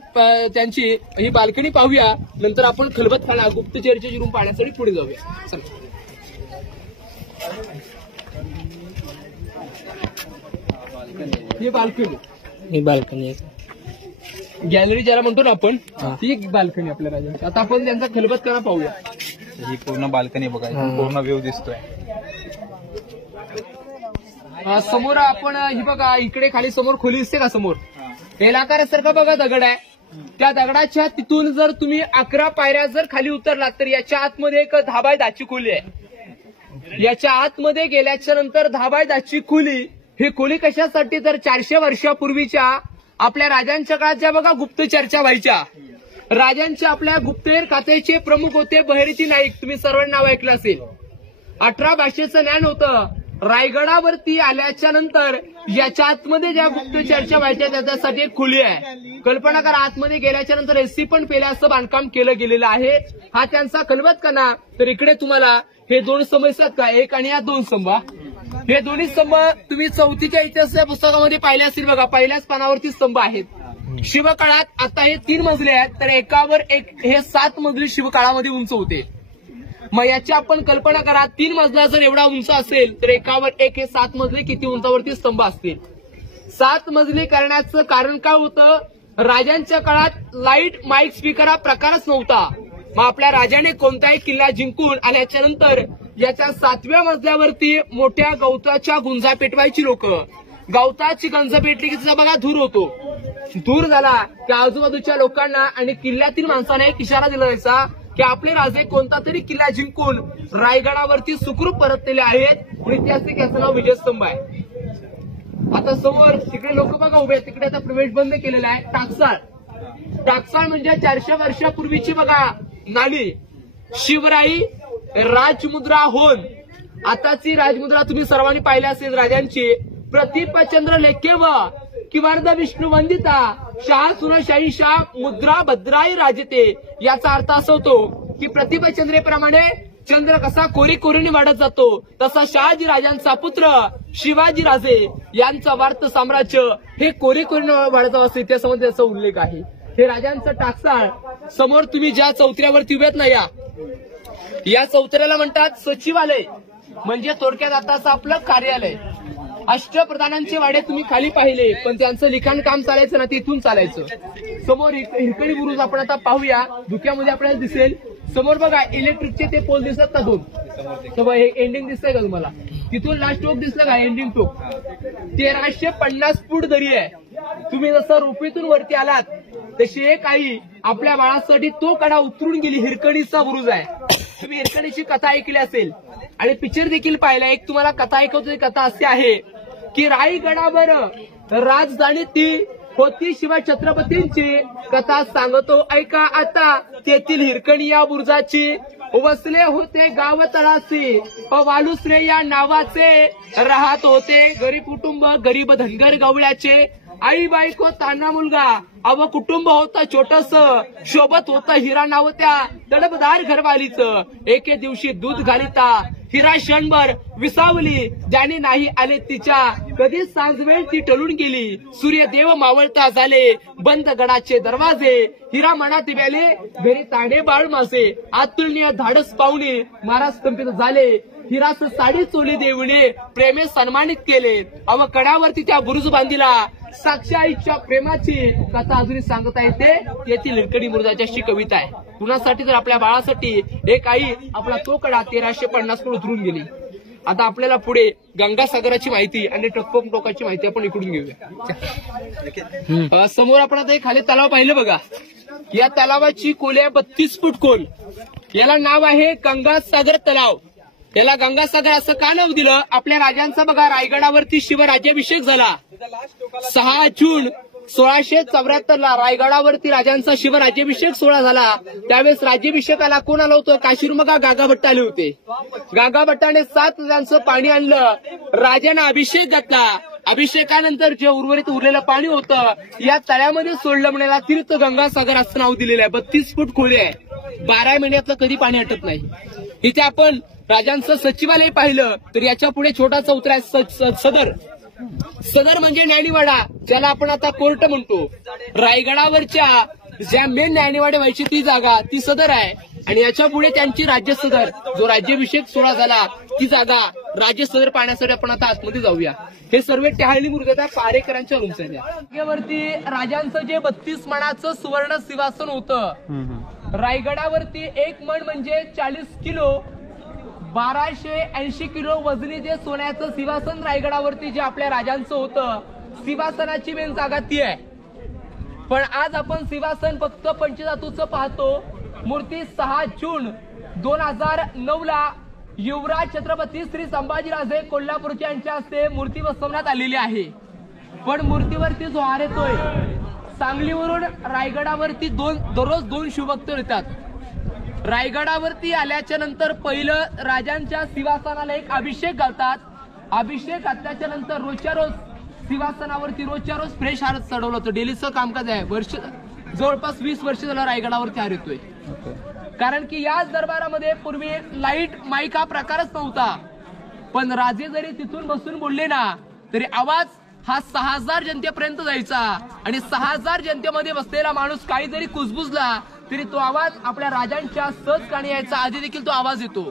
त्यांची ही बाल्कनी पाहूया, नंतर आपण खलबतखाना गुप्तचरचे रूम पाहण्यासाठी पुढे जाऊया. चला. ही बाल्कनी गॅलरी ज्याला म्हणतो ना आपण, ती एक बाल्कनी आपल्या राजांची. आता आपण त्यांचा खलबतखाना पाहूया. ही पूर्ण बाल्कनी बघा, पूर्ण व्ह्यू दिसतोय. समोर आपण ही बघा, इकडे खाली समोर खोली दिसते का, समोर बेलाकारासारखा बघा दगड आहे. त्या दगडाच्या तिथून जर तुम्ही 11 पायऱ्या जर खाली उतरलात तर याच्या आतमध्ये एक 10 बाय 10ची खोली आहे. याच्या आतमध्ये गेल्याच्या नंतर 10 बाय 10ची खोली. ही खोली कशासाठी, तर 400 वर्षापूर्वीच्या आपल्या राजांच्या काळात ज्या बघा गुप्त चर्चा व्हायच्या. राजांच्या आपल्या गुप्तहेर खात्याचे प्रमुख होते बहिर्जी नाईक. तुम्ही सर्व नाव ऐकलं असेल. 18 भाषेचं ज्ञान होतं. रायगडावरती आल्याच्या नंतर याच्या आतमध्ये ज्या गुप्त चर्चा व्हायच्या त्याच्यासाठी एक खोली आहे. कल्पना करा, आतमध्ये गेल्याच्या नंतर एसी पण पेल्या असं बांधकाम केलं गेलेलं आहे. हा त्यांचा खलबतखाना. तर इकडे तुम्हाला हे 2 स्तंभ दिसतात का, एक आणि या 2 स्तंभ. हे दोन्ही स्तंभ तुम्ही 4थीच्या इतिहासाच्या पुस्तकामध्ये पाहिले असतील बघा, पहिल्याच पानावरती स्तंभ आहेत. शिवकाळात आता हे 3 मजले आहेत, तर एकावर एक हे 7 मजली शिवकाळामध्ये उंच होते. मग याची आपण कल्पना करा, 3 मजला जर एवढा उंच असेल तर एकावर एक हे 7 मजले किती उंचावरती स्तंभ असतील. 7 मजली करण्याचं कारण काय होतं, राजांच्या काळात लाईट माईक स्पीकर हा प्रकारच नव्हता. मग आपल्या राजाने कोणताही किल्ला जिंकून आल्याच्या नंतर याच्या 7व्या मजल्यावरती मोठ्या गवताच्या गुंजा पेटवायची लोक. गवताची गंज पेटली की तिचा बघा धूर होतो. धूर झाला की आजूबाजूच्या लोकांना आणि किल्ल्यातील माणसांना एक इशारा दिला जायचा की आपले राजे कोणता तरी किल्ला जिंकून रायगडावरती सुखरूप परतलेले आहेत. ऐतिहासिक याचं नाव विजयस्तंभ आहे. आता समोर तिकडे लोक बघा उभे, तिकडे आता प्रवेश बंद केलेला आहे. टाकसाळ म्हणजे 400 वर्षापूर्वीची बघा नाणी. शिवराई राजमुद्रा होऊन आताची राजमुद्रा तुम्ही सर्वांनी पाहिली असेल राजांची. प्रतिपचंद्र लेखेव किवार्ध विष्णू वंदिता शाह सुनशाही शाह मुद्रा भद्राई राजते. याचा अर्थ असा होतो की प्रतिपचंद्रेप्रमाणे चंद्र कसा कोरीकोरीने वाढत जातो तसा शहाजी राजांचा पुत्र शिवाजी राजे यांचं वार्त साम्राज्य हे कोरीकोरीने वाढत असं इतिहासामध्ये त्याचा उल्लेख आहे. हे राजांचं टाकसाळ. समोर तुम्ही ज्या चौथऱ्यावरती उभेत ना, या चौथऱ्याला म्हणतात सचिवालय, म्हणजे थोडक्यात आताचं आपलं कार्यालय. अष्टप्रधानांचे वाडे तुम्ही खाली पाहिले, पण त्यांचं लिखाण काम चालायचं ना, तिथून चालायचं. समोर हिरकणी बुरुज आपण आता पाहूया. धुक्यामध्ये आपल्याला दिसेल. समोर बघा इलेक्ट्रिकचे ते पोल दिसतात का 2, तर हे एंडिंग दिसतंय का तुम्हाला, तिथून लास्ट टोक दिसलं का, एंडिंग टोक. 1350 फूट दरी आहे. तुम्ही जसं रोपीतून वरती आलात तशी एक आई आपल्या बाळासाठी तो कडा उतरून गेली. हिरकणीचा बुरुज आहे. तुम्ही हिरकणीची कथा ऐकली असेल आणि पिक्चर देखील पाहिला. एक तुम्हाला कथा ऐकवतो. ती कथा अशी आहे की रायगडावर राजधानी ती होती शिवाय छत्रपतींची. कथा सांगतो ऐका आता. तेथील हिरकणी या बुरुजाची वसले होते गाव तळाशी. वालुसरे या नावाचे राहत होते गरीब कुटुंब, गरीब धनगर गवळ्याचे. आई बायको तान्हा मुलगा, अव कुटुंब होतं छोटस, शोभत होतं हिरा नाव त्या तडपदार घरवालीचं. एके दिवशी दूध घालिता हिरा क्षणभर विसावली, ज्याने नाही आले तिच्या कधी सांजवेळ ती टळून गेली. सूर्यदेव मावळता झाले बंद गडाचे दरवाजे, हिरा मनात व्याले घरी ताणे बाळ मासे. अतुलनीय धाडस पाहुणे महाराज स्तंभित झाले, हिरास साडी चोली देऊने प्रेमे सन्मानित केले. अव कडावरती त्या बुरुज बांधिला, साक्षी आईच्या प्रेमाची कथा अजूनही सांगता येते. याची लिरकडी मुर्दाची कविता आहे. कुणासाठी तर आपल्या बाळासाठी एक आई आपला तो कडा 1350 कडे उतरून गेली. आता आपल्याला पुढे गंगासागराची माहिती आणि टोकाची माहिती आपण इकडून घेऊया. समोर आपण आता एक खाली तलाव पाहिलं बघा. या तलावाची खोली आहे 32 फूट खोल. याला नाव आहे गंगासागर तलाव. याला गंगासागर असं का नाव दिलं? आपल्या राजांचा बघा रायगडावरती शिवराज्याभिषेक झाला 6 जून 1674 ला. रायगडावरती राजांचा शिवराज्याभिषेक सोहळा झाला. त्यावेळेस राज्याभिषेकाला कोण आलं होतं? काशीरुमगा गागा भट्ट आले होते. गागा भट्टाने 7 नद्यांचं पाणी आणलं. राजाने अभिषेक घातला. अभिषेकानंतर जे उरलेलं पाणी होतं या तळ्यामध्ये सोडलं. म्हणाला तीर्थ गंगासागर असं नाव दिलेलं आहे. 32 फूट खोली आहे. 12 महिन्यातलं कधी पाणी हटत नाही. इथे आपण राजांचं सचिवालय पाहिलं तर याच्या पुढे छोटासा उतरा आहे सदर. सदर म्हणजे न्यायनिवाडा, ज्याला आपण आता कोर्ट म्हणतो. रायगडावरच्या ज्या मेन न्यायनिवाडे व्हायची ती जागा ती सदर आहे. आणि याच्या पुढे त्यांची राज्य सदर, जो राज्याभिषेक सोहळा झाला ती जागा राज्य सदर पाहण्यासाठी आपण आता आतमध्ये जाऊया. हे सर्व टहाळणी मुर्गदा पारेकरांच्या रूम्स आहेत. जागेवरती राजांचं जे 32 मणाचं सुवर्ण सिंहासन होतं. रायगडावरती 1 मण म्हणजे 40 किलो, 1280 किलो वजनी जे सोन्याचं सिंहासन रायगडावरती जे आपल्या राजांचं होतं. सिंहासनाची मेन जागा ती आहे. पण आज आपण सिंहासन फक्त पंचधातूचं पाहतो. मूर्ती 6 जून 2009 ला युवराज छत्रपती श्री संभाजीराजे कोल्हापूरचे यांच्या हस्ते मूर्ती बसवण्यात आलेली आहे. पण मूर्तीवरती जो हार येतोय, सांगलीवरून रायगडावरती दररोज 2 शिवभक्त येतात. रायगडावरती आल्याच्या नंतर पहिलं राजांच्या सिंहासनाला एक अभिषेक घालतात. अभिषेक घातल्याच्या नंतर रोजच्या रोज सिंहासनावरती रोजच्या रोज फ्रेश हार चढवलं होतं. डेलीचं कामकाज आहे. जवळपास 20 वर्ष झालं रायगडावरती हार येतोय. कारण की याच दरबारामध्ये पूर्वी लाईट माईक हा प्रकारच नव्हता. पण राजे जरी तिथून बसून बोलले ना तरी आवाज हा 6000 जनतेपर्यंत जायचा. आणि 6000 जनतेमध्ये बसलेला माणूस काही जरी कुजबुजला तरी तो आवाज आपल्या राजांच्या सहज कानी यायचा. आधी देखील तो आवाज येतो.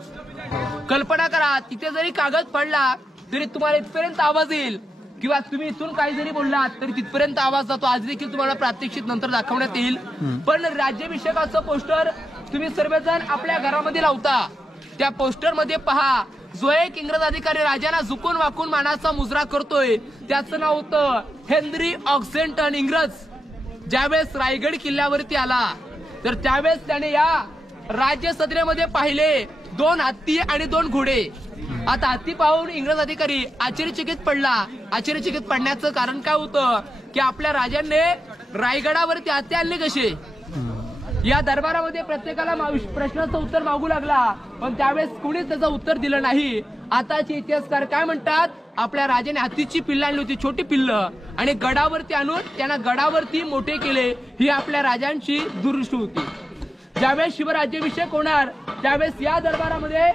कल्पना करा, तिथे जरी कागद पडला तरी तुम्हाला इथपर्यंत आवाज येईल, किंवा तुम्ही इथून काही जरी बोललात तरी तिथपर्यंत आवाज जातो. आज देखील तुम्हाला प्रात्यक्षिक नंतर दाखवण्यात येईल. पण राज्याभिषेकाचं पोस्टर तुम्ही सर्वजण आपल्या घरामध्ये लावता. त्या पोस्टर मध्ये पहा, जो एक इंग्रज अधिकारी राजांना झुकून वाकून मानाचा मुजरा करतोय त्याचं नाव होतं हेनरी ऑक्झेंटन. इंग्रज ज्यावेळेस रायगड किल्ल्यावरती आला तर त्यावेळेस त्याने या राज्य सदरेमध्ये पाहिले 2 हत्ती आणि 2 घोडे. आता हत्ती पाहून इंग्रज अधिकारी आश्चर्यचकित पडला. आश्चर्यचकित पडण्याचं कारण काय होतं की आपल्या राजांनी रायगडावरती हत्ती आणले कसे. या दरबारामध्ये प्रत्येकाला प्रश्नाचं उत्तर मागू लागला, पण त्यावेळेस कुणीच त्याचं उत्तर दिलं नाही. आताचे इतिहासकार काय म्हणतात, आपल्या राजाने हत्तीची पिल्लं आणली होती, छोटी पिल्लं, आणि गडावरती आणून त्यांना गडावरती मोठे केले. ही आपल्या राजांची दुर्दृष्टी होती. ज्यावेळेस शिवराज्याभिषेक होणार त्यावेळेस या दरबारामध्ये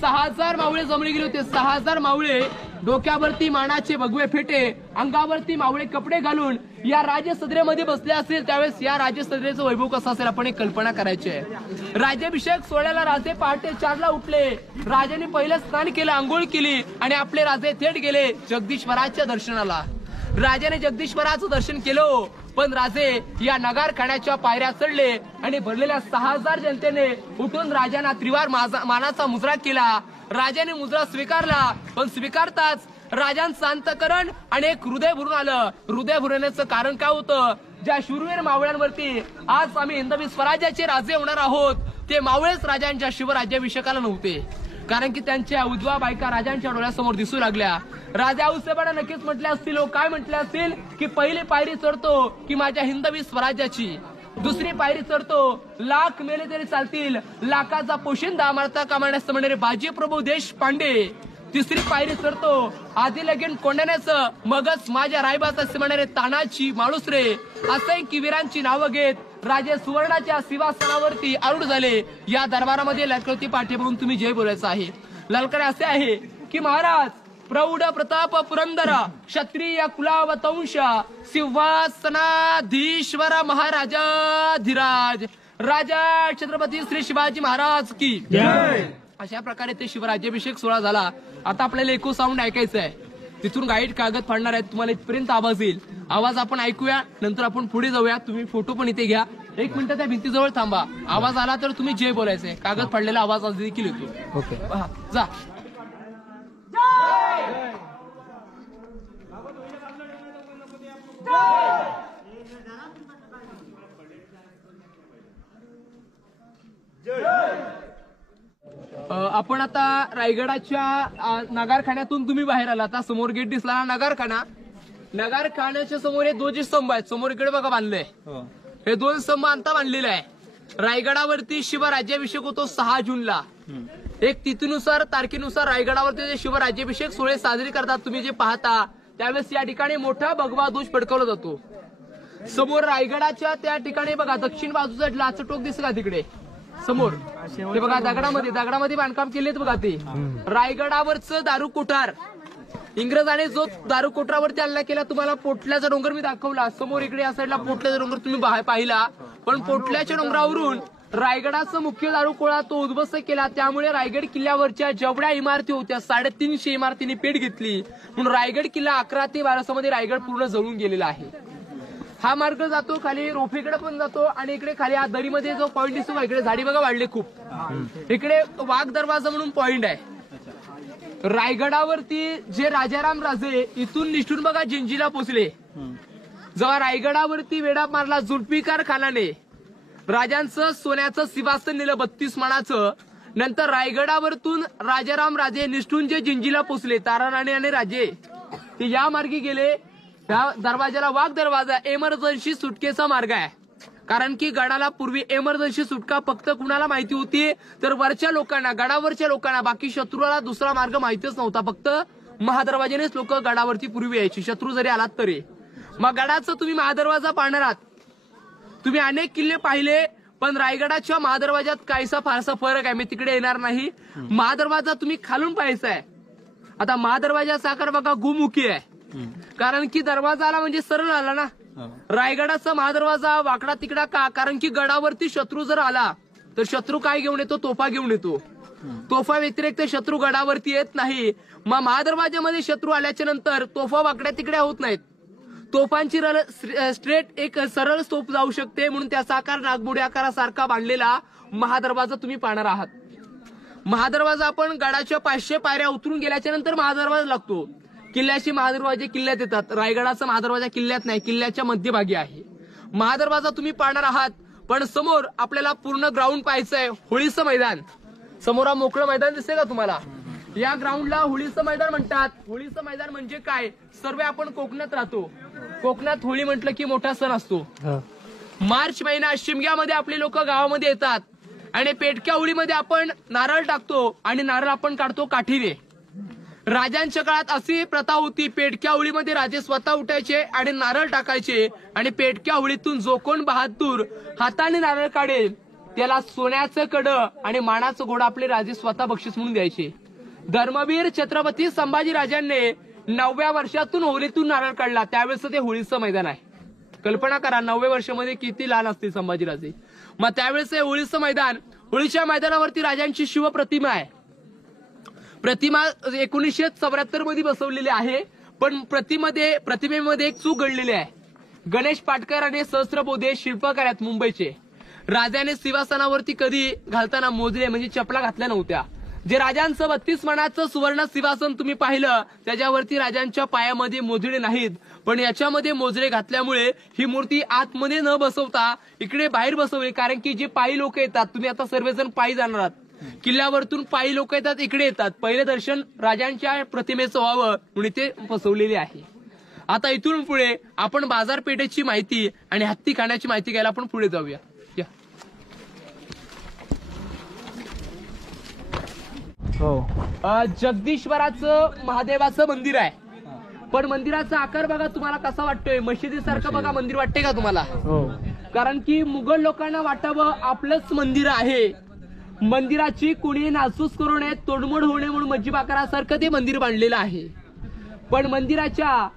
6000 मावळे जमले गेले होते. 6000 मावळे डोक्यावरती मानाचे भगवे फेटे, अंगावरती मावळे कपडे घालून या राजसदरेमध्ये बसले असेल. त्यावेळेस या राजसदरेचं वैभव कसं असेल आपण एक कल्पना करायची आहे. राज्याभिषेक सोहळ्याला राजे पहाटे 4 ला उठले. राजांनी पहिलं स्नान केलं, आंघोळ केली आणि आपले राजे थेट गेले जगदीश्वराच्या दर्शनाला. राजाने जगदीश्वराचं दर्शन केलं, पण राजे या नगारखान्याच्या पायऱ्या चढले आणि भरलेल्या 6000 जनतेने उठून राजांना त्रिवार मानाचा मुजरा केला. राजाने मुजरा स्वीकारला, पण स्वीकारताच राजांचं अंतःकरण आणि एक हृदय भरून आलं. हृदय भरण्याचं कारण काय होतं, ज्या शूरवीर मावळ्यांवरती आज आम्ही हिंदवी स्वराज्याचे राजे होणार आहोत ते मावळेच राजांच्या शिवराज्याभिषेकाला नव्हते. कारण की त्यांच्या उजवा बायका राजांच्या डोळ्यासमोर दिसू लागल्या. राजा औसेबाना नक्कीच म्हटले असतील, काय म्हटले असतील की पहिली पायरी चढतो की माझ्या हिंदवी स्वराज्याची, दुसरी पायरी चढतो लाख मेले तरी चालतील, लाखाचा पोशिंदा मारता कामाण्यास म्हणणारे बाजीप्रभू देशपांडे तिसरी पायरी चढतो आधी लगीन कोंडाण्याचं मगच माझ्या रायबाच असे म्हणणारे तानाची माणूस रे असंख्य वीरांची नावं घेत राजे सुवर्णाच्या सिंहासनावरती आरूढ झाले. या दरबारामध्ये ललकरती पाठी म्हणून तुम्ही जय बोलायचं आहे. ललकर असे आहे की महाराज प्रौढ प्रताप पुरंदरा क्षत्रिय कुलावतंश सिंहासनाधीश्वर महाराजाधिराज राजा छत्रपती श्री शिवाजी महाराज की जय. अशा प्रकारे ते शिवराज्याभिषेक सोहळा झाला. आता आपल्याला इको साऊंड ऐकायचं आहे. तिथून गाईड कागद फाडणार आहेत. तुम्हाला इथपर्यंत आवाज येईल. आवाज आपण ऐकूया, नंतर आपण पुढे जाऊया. तुम्ही फोटो पण इथे घ्या. 1 मिनिट त्या भिंतीजवळ थांबा. आवाज आला तर तुम्ही जय बोलायचंय. कागद फाडलेला आवाज आज देखील येतो. ओके. जा. आपण आता रायगडाच्या नगारखान्यातून तुम्ही बाहेर आला. आता समोर गेट दिसला ना नगारखाना. नगारखान्याच्या समोर हे 2 स्तंभ आहेत. समोर इकडे बघा बांधले. हे 2 स्तंभ आता बांधलेले आहे. रायगडावरती शिवराज्याभिषेक होतो 6 जूनला. एक तिथीनुसार तारखेनुसार रायगडावरती जे शिवराज्याभिषेक सोहळे साजरे करतात तुम्ही जे पाहता त्यावेळेस या ठिकाणी मोठा भगवा ध्वज फडकवला जातो. समोर रायगडाच्या त्या ठिकाणी बघा दक्षिण बाजूचा लाचं टोक दिसत का तिकडे समोर ते बघा दगडामध्ये बांधकाम केलेत बघा. ते रायगडावरचं दारू कोठार इंग्रजाने जो दारू कोठारावरती हल्ला केला. तुम्हाला पोटल्याचा डोंगर मी दाखवला. समोर इकडे या साईडला पोटल्याचा डोंगर तुम्ही पाहिला. पण पोटल्याच्या डोंगरावरून रायगडाचा मुख्य दारुगोळा तो उद्ध्वस्त केला. त्यामुळे रायगड किल्ल्यावरच्या जेवढ्या इमारती होत्या 350 इमारतींनी पेट घेतली. म्हणून रायगड किल्ला 11 ते 12 मध्ये रायगड पूर्ण जळून गेलेला आहे. हा मार्ग जातो खाली रोफीकडे पण जातो आणि इकडे खाली या दरीमध्ये जो पॉईंट दिसतो इकडे झाडी बघा वाढले खूप. इकडे वाघ दरवाजा म्हणून पॉईंट आहे. रायगडावरती जे राजाराम राजे इथून निष्ठून बघा जिंजीला पोचले. जेव्हा रायगडावरती वेढा मारला जुल्फिकार खानाने राजांचं सोन्याचं सिंहासन नेलं 32 मानाचं. नंतर रायगडावरतून राजाराम राजे निष्ठून जे जिंजीला पोचले ताराराणे आणि राजे ते या मार्गी गेले. त्या दरवाजाला वाघ दरवाजा एमर्जन्सी सुटकेचा मार्ग आहे. कारण की गडाला पूर्वी एमर्जन्सी सुटका फक्त कुणाला माहिती होती तर वरच्या लोकांना गडावरच्या लोकांना. बाकी शत्रूला दुसरा मार्ग माहितीच नव्हता. फक्त महादरवाजानेच लोक गडावरती पूर्वी यायची शत्रू जरी आलात तरी. मग गडाचं तुम्ही महादरवाजा पाहणार आहात. तुम्ही अनेक किल्ले पाहिले पण रायगडाच्या महादरवाजात काहीसा फारसा फरक आहे. मी तिकडे येणार नाही. महादरवाजा तुम्ही खालून पाहायचा आहे. आता महादरवाजाचा आकार बघा गुमुखी आहे. कारण की दरवाजा आला म्हणजे सरळ आला ना. रायगडाचा महादरवाजा वाकडा तिकडा का कारण की गडावरती शत्रू जर आला तर शत्रू काय घेऊन येतो तोफा घेऊन येतो. तोफा व्यतिरिक्त शत्रू गडावरती येत नाही. मग महादरवाजामध्ये शत्रू आल्याच्या नंतर तोफा वाकड्या तिकड्या होत नाहीत. तोफांची स्ट्रेट एक सरळ तोफ जाऊ शकते. म्हणून त्याचा आकार नागमोडी आकारासारखा बांधलेला महादरवाजा तुम्ही पाहणार आहात. महादरवाजा आपण गडाच्या 500 पायऱ्या उतरून गेल्याच्या नंतर महादरवाजा लागतो. किल्ल्याचे महादरवाजे किल्ल्यात येतात. रायगडाचा महादरवाजा किल्ल्यात नाही किल्ल्याच्या मध्यभागी आहे. महादरवाजा तुम्ही पाहणार आहात. पण समोर आपल्याला पूर्ण ग्राउंड पाहायचं आहे. होळीचं मैदान समोर हा मोकळं मैदान दिसतंय का तुम्हाला. या ग्राउंडला होळीचं मैदान म्हणतात. होळीचं मैदान म्हणजे काय सर्व आपण कोकणात राहतो. कोकणात होळी म्हटलं की मोठा सण असतो. मार्च महिना शिमग्यामध्ये आपले लोक गावामध्ये येतात आणि पेटक्या होळीमध्ये आपण नारळ टाकतो आणि नारळ आपण काढतो काठीने. राजांच्या काळात अशी प्रथा होती. पेटक्या होळीमध्ये राजे स्वतः उठायचे आणि नारळ टाकायचे आणि पेटक्या होळीतून जो कोण बहादूर हाताने नारळ काढेल त्याला सोन्याचं कडं आणि मानाचं घोडं आपले राजे स्वतः बक्षीस म्हणून द्यायचे. धर्मवीर छत्रपती संभाजी राजांनी 9व्या वर्षातून होळीतून नारळ काढला. त्यावेळेस ते होळीचं मैदान आहे. कल्पना करा 9व्या वर्षामध्ये किती लहान असतील संभाजीराजे. मग त्यावेळेस हे होळीचं मैदान. होळीच्या मैदानावरती राजांची शिवप्रतिमा आहे. प्रतिमा 1974 मध्ये बसवलेली आहे. पण प्रतिमेमध्ये एक चूक घडलेली आहे. गणेश पाटकर आणि सहस्त्रबोधे शिल्पकार आहेत मुंबईचे. राजाने सिंहासनावरती कधी घालताना मोजले म्हणजे चपला घातल्या नव्हत्या. जे राजांचं 32 मानाचं सुवर्ण सिंहासन तुम्ही पाहिलं त्याच्यावरती राजांच्या पायामध्ये मोजळे नाहीत. पण याच्यामध्ये मोजळे घातल्यामुळे ही मूर्ती आतमध्ये न बसवता इकडे बाहेर बसवली. कारण की जे पायी लोक येतात तुम्ही आता सर्वजण पायी जाणार आहात. किल्ल्यावरतून पायी लोक येतात इकडे येतात. पहिले दर्शन राजांच्या प्रतिमेचं व्हावं म्हणून ते बसवलेले आहे. आता इथून पुढे आपण बाजारपेठेची माहिती आणि हत्ती खाण्याची माहिती घ्यायला आपण पुढे जाऊया. हो. जगदीश्वराचं महादेवाचं मंदिर आहे. पण मंदिराचा आकार बघा तुम्हाला कसा वाटतोय, मशिदीसारखं बघा मंदिर वाटते का तुम्हाला? हो. कारण की मुघल लोकांना वाटावं आपलंच मंदिर आहे, मंदिराची कोणी नासूस करू नये, तोडमोड होऊ नये म्हणून मज्जिद आकारासारखं ते मंदिर बांधलेलं आहे. पण मंदिराच्या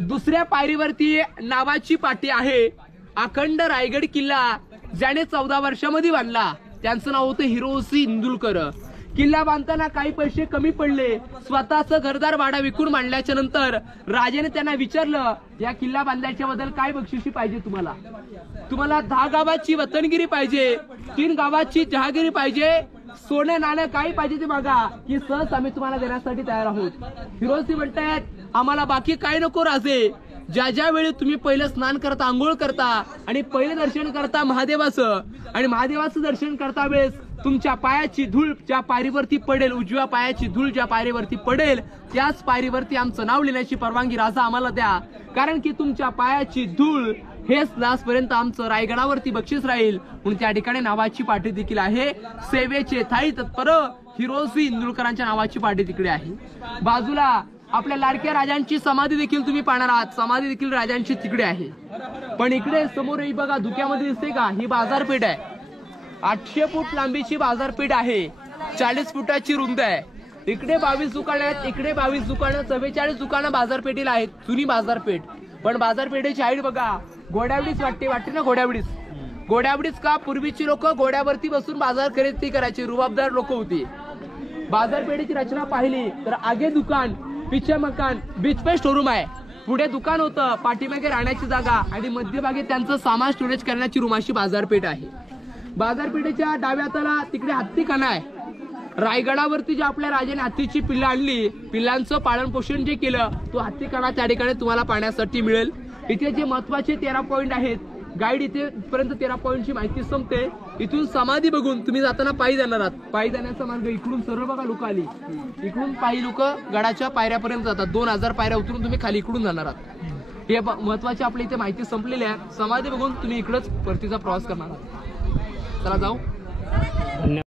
दुसऱ्या पायरीवरती नावाची पाटी आहे. अखंड रायगड किल्ला ज्याने 14 वर्षामध्ये बांधला त्यांचं नाव होतं हिरोसी इंदुलकर. किल्ला बांधताना काही पैसे कमी पडले. स्वतःचं घरदार भाडा विकून मांडल्याच्या नंतर राजाने त्यांना विचारलं, या किल्ला बांधल्याच्या बद्दल काय बक्षिशी पाहिजे तुम्हाला? तुम्हाला 10 गावाची वतनगिरी पाहिजे, 3 गावाची जहागिरी पाहिजे, सोनं नाणं काही पाहिजे ते मागा, की सहज आम्ही तुम्हाला देण्यासाठी तयार आहोत. फिरोजी म्हणतायत, आम्हाला बाकी काय नको राजे, ज्या ज्या वेळी तुम्ही पहिलं स्नान करता, आंघोळ करता आणि पहिलं दर्शन करता महादेवाचं, आणि महादेवाचं दर्शन करता वेळेस तुमच्या पायाची धूळ ज्या पायरीवरती पडेल, उजव्या पायाची धूळ ज्या पायरीवरती पडेल त्याच पायरीवरती आमचं नाव लिहिण्याची परवानगी राजा आम्हाला द्या. कारण की तुमच्या पायाची धूळ हेच लास्टपर्यंत आमचं रायगडावरती बक्षीस राहील. म्हणून त्या ठिकाणी नावाची पाटी देखील आहे. सेवेचे थाळी तत्पर हिरोजी इंदुलकरांच्या नावाची पाटी तिकडे आहे. बाजूला आपल्या लाडक्या राजांची समाधी देखील तुम्ही पाहणार आहात. समाधी देखील राजांची तिकडे आहे. पण इकडे समोर ही बघा धुक्यामध्ये दिसते का, ही बाजारपेठ आहे. 800 फूट लांबीची बाजारपेठ आहे, 40 फुटाची रुंद आहे. इकडे 22 दुकानं आहेत, इकडे 22 दुकानं, 44 दुकानं बाजारपेठीला आहेत. जुनी बाजारपेठ. पण बाजारपेठेची हाईट बघा, घोड्यावडीच वाटते ना, घोड्यावडीच का? पूर्वीची लोक घोड्यावरती बसून बाजार खरेदी करायची, रुबाबदार लोक होती. बाजारपेठेची रचना पाहिली तर आगे दुकान, पिछे मकान, बीच पे स्टोरूम आहे. पुढे दुकान होतं, पाठीमागे राहण्याची जागा आणि मध्यभागी त्यांचं सामान स्टोरेज करण्याची रूम अशी बाजारपेठ आहे. बाजारपेठेच्या डाव्या हाताला तिकडे हत्तीखाना आहे. रायगडावरती जे आपल्या राजाने हत्तीची पिल्लं आणली, पिल्लांचं पालन पोषण जे केलं, तो हत्तीखाना त्या ठिकाणी तुम्हाला पाहण्यासाठी मिळेल. इथे जे महत्वाचे 13 पॉईंट आहेत, गाईड इथे पर्यंत 13 पॉईंटची माहिती संपते. इथून समाधी बघून तुम्ही जाताना पायी जाणार आहात. पायी जाण्याचा मार्ग इकडून सर्व बघा लोक आली, इकडून पायी लोक गडाच्या पायऱ्यापर्यंत जातात. 2000 पायऱ्या उतरून तुम्ही खाली इकडून जाणार आहात. हे महत्वाची आपल्या इथे माहिती संपलेली आहे. समाधी बघून तुम्ही इकडंच परतीचा प्रवास करणार आहात. चला जाऊ. धन्यवाद.